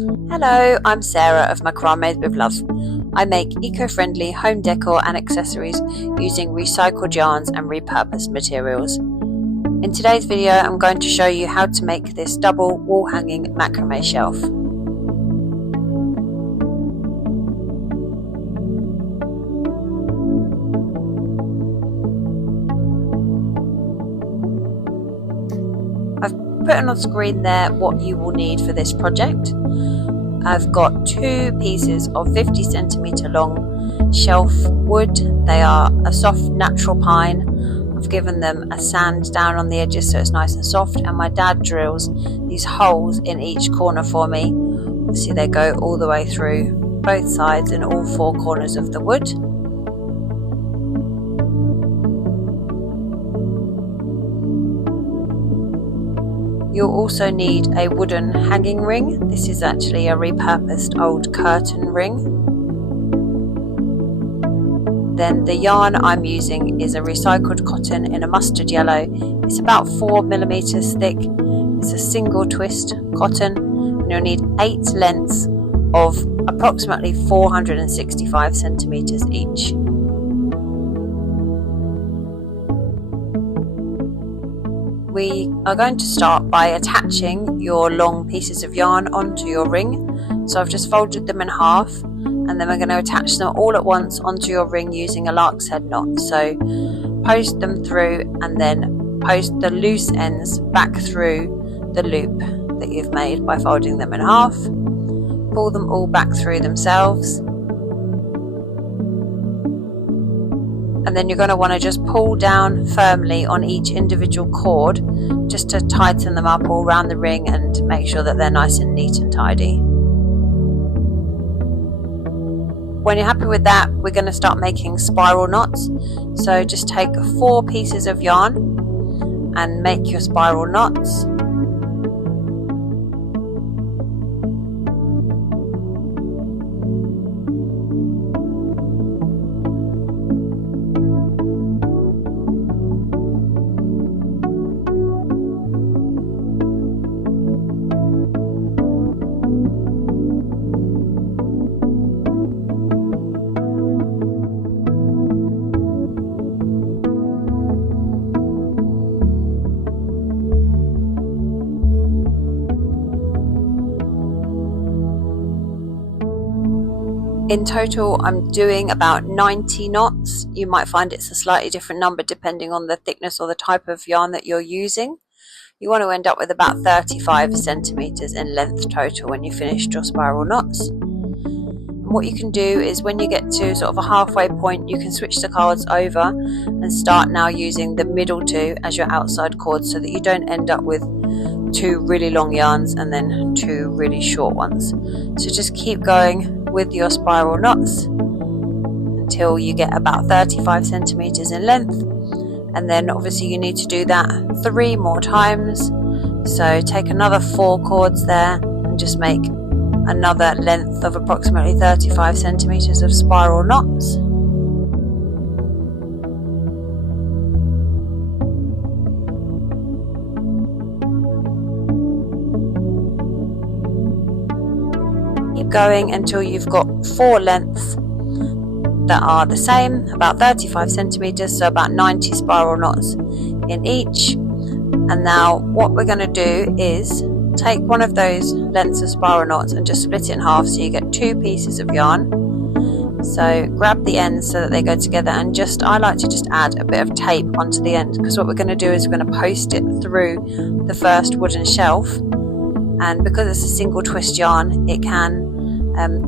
Hello, I'm Sarah of Macra-Made with Love. I make eco-friendly home decor and accessories using recycled yarns and repurposed materials. In today's video, I'm going to show you how to make this double wall-hanging macrame shelf. I've put on screen there what you will need for this project. I've got 2 pieces of 50 centimeter long shelf wood. They are a soft natural pine. I've given them a sand down on the edges so it's nice and soft, and my dad drills these holes in each corner for me. See, they go all the way through both sides and all 4 corners of the wood. You'll also need a wooden hanging ring. This is actually a repurposed old curtain ring. Then the yarn I'm using is a recycled cotton in a mustard yellow. It's about 4 millimeters thick. It's a single twist cotton, and you'll need 8 lengths of approximately 465 centimeters each. We are going to start by attaching your long pieces of yarn onto your ring. So I've just folded them in half, and then we're going to attach them all at once onto your ring using a lark's head knot. So post them through and then post the loose ends back through the loop that you've made by folding them in half. Pull them all back through themselves. And then you're going to want to just pull down firmly on each individual cord just to tighten them up all around the ring and make sure that they're nice and neat and tidy. When you're happy with that, we're going to start making spiral knots. So just take 4 pieces of yarn and make your spiral knots. In total, I'm doing about 90 knots. You might find it's a slightly different number depending on the thickness or the type of yarn that you're using. You want to end up with about 35 centimeters in length total when you finished your spiral knots. And what you can do is when you get to sort of a halfway point, you can switch the cords over and start now using the middle 2 as your outside cords so that you don't end up with 2 really long yarns and then 2 really short ones. So just keep going with your spiral knots until you get about 35 centimeters in length, and then obviously you need to do that 3 more times. So take another 4 cords there and just make another length of approximately 35 centimeters of spiral knots. Going until you've got 4 lengths that are the same, about 35 centimeters, so about 90 spiral knots in each. And now what we're going to do is take one of those lengths of spiral knots and just split it in half so you get 2 pieces of yarn. So grab the ends so that they go together, and I like to just add a bit of tape onto the end, because what we're going to do is we're going to post it through the first wooden shelf, and because it's a single twist yarn, it can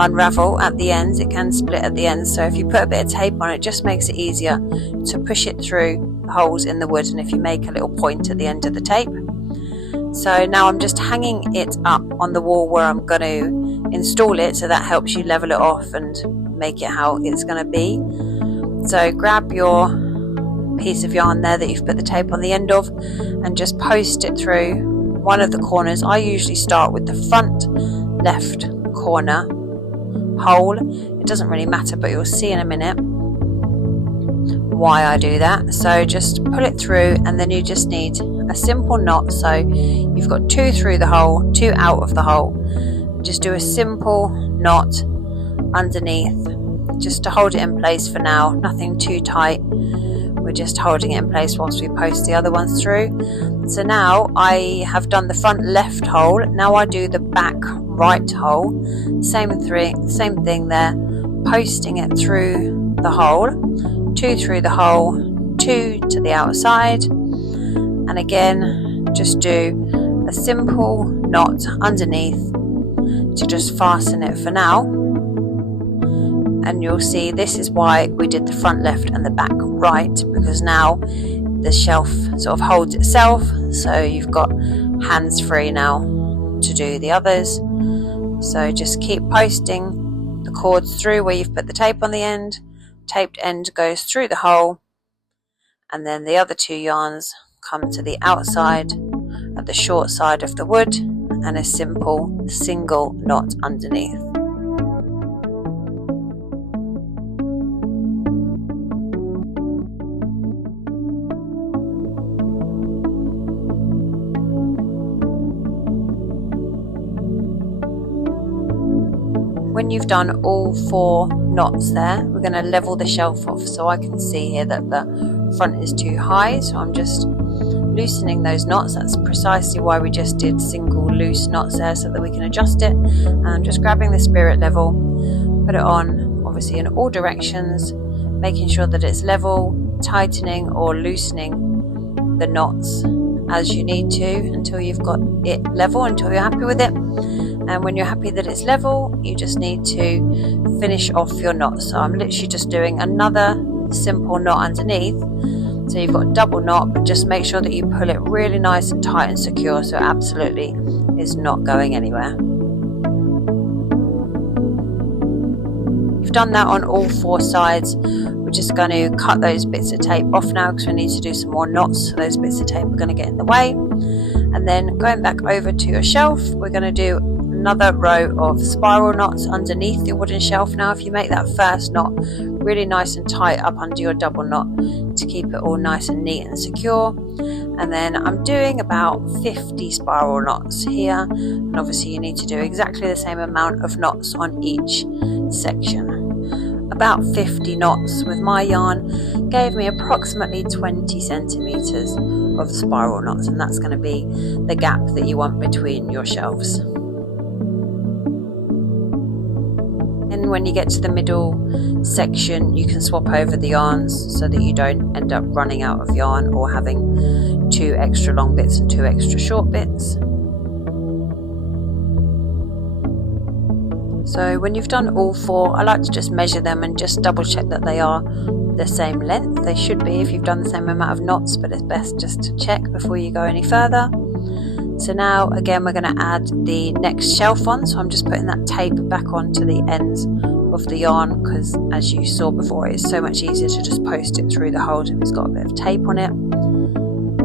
unravel at the ends, it can split at the ends. So if you put a bit of tape on, it just makes it easier to push it through the holes in the wood, and if you make a little point at the end of the tape. So now I'm just hanging it up on the wall where I'm going to install it, so that helps you level it off and make it how it's going to be. So grab your piece of yarn there that you've put the tape on the end of and just post it through one of the corners. I usually start with the front left corner hole. It doesn't really matter, but you'll see in a minute why I do that. So just pull it through, and then you just need a simple knot. So you've got 2 through the hole, 2 out of the hole, just do a simple knot underneath, just to hold it in place for now, nothing too tight. We're just holding it in place whilst we post the other ones through. So now I have done the front left hole. Now I do the back right hole. Same thing there, posting it through the hole, 2 through the hole, 2 to the outside, and again just do a simple knot underneath to just fasten it for now. And you'll see this is why we did the front left and the back right, because now the shelf sort of holds itself, so you've got hands free now to do the others. So just keep posting the cords through where you've put the tape on the end. Taped end goes through the hole, and then the other 2 yarns come to the outside of the short side of the wood, and a simple single knot underneath. When you've done all 4 knots there, we're going to level the shelf off. So I can see here that the front is too high, so I'm just loosening those knots. That's precisely why we just did single loose knots there, so that we can adjust it. And I'm just grabbing the spirit level, put it on obviously in all directions, making sure that it's level, tightening or loosening the knots as you need to until you've got it level, until you're happy with it. And when you're happy that it's level, you just need to finish off your knot. So I'm literally just doing another simple knot underneath. So you've got a double knot, but just make sure that you pull it really nice and tight and secure, so it absolutely is not going anywhere. You've done that on all 4 sides. We're just going to cut those bits of tape off now, because we need to do some more knots, so those bits of tape are going to get in the way. And then going back over to your shelf, we're going to do another row of spiral knots underneath your wooden shelf. Now if you make that first knot really nice and tight up under your double knot to keep it all nice and neat and secure, and then I'm doing about 50 spiral knots here, and obviously you need to do exactly the same amount of knots on each section. About 50 knots with my yarn gave me approximately 20 centimeters of spiral knots, and that's going to be the gap that you want between your shelves. And when you get to the middle section, you can swap over the yarns so that you don't end up running out of yarn or having 2 extra long bits and 2 extra short bits. So when you've done all 4, I like to just measure them and just double check that they are the same length. They should be if you've done the same amount of knots, but it's best just to check before you go any further. So now again we're going to add the next shelf on, so I'm just putting that tape back onto the ends of the yarn, because as you saw before, it's so much easier to just post it through the hole if it's got a bit of tape on it.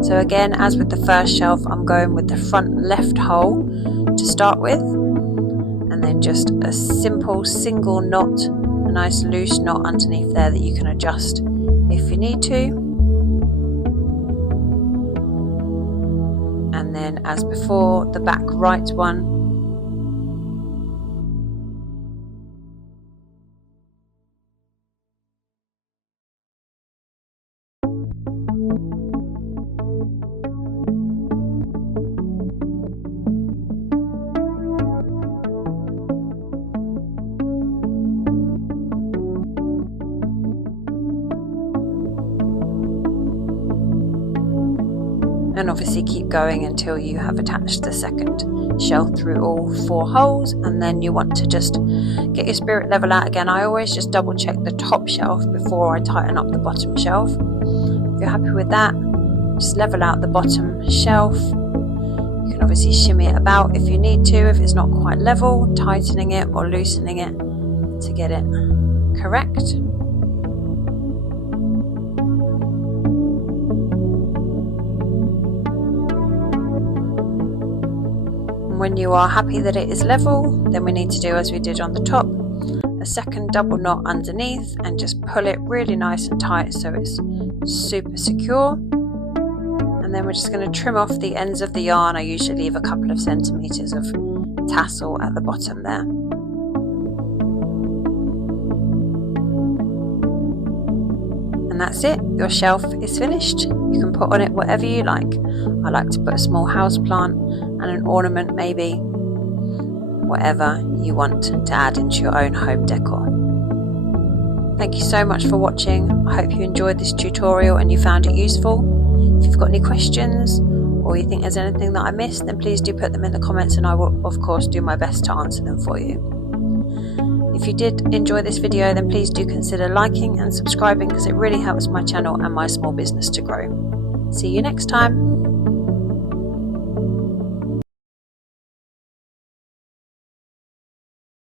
So again, as with the first shelf, I'm going with the front left hole to start with, and then just a simple single knot, a nice loose knot underneath there that you can adjust if you need to. And then as before, the back right one. And obviously keep going until you have attached the second shelf through all 4 holes, and then you want to just get your spirit level out again. I always just double check the top shelf before I tighten up the bottom shelf. If you're happy with that, just level out the bottom shelf. You can obviously shimmy it about if you need to, if it's not quite level, tightening it or loosening it to get it correct. When you are happy that it is level, then we need to do as we did on the top, a second double knot underneath, and just pull it really nice and tight so it's super secure. And then we're just going to trim off the ends of the yarn. I usually leave a couple of centimeters of tassel at the bottom there. And that's it, your shelf is finished. You can put on it whatever you like. I like to put a small house plant and an ornament maybe, whatever you want to add into your own home decor. Thank you so much for watching. I hope you enjoyed this tutorial and you found it useful. If you've got any questions or you think there's anything that I missed, then please do put them in the comments and I will of course do my best to answer them for you. If you did enjoy this video, then please do consider liking and subscribing because it really helps my channel and my small business to grow. See you next time.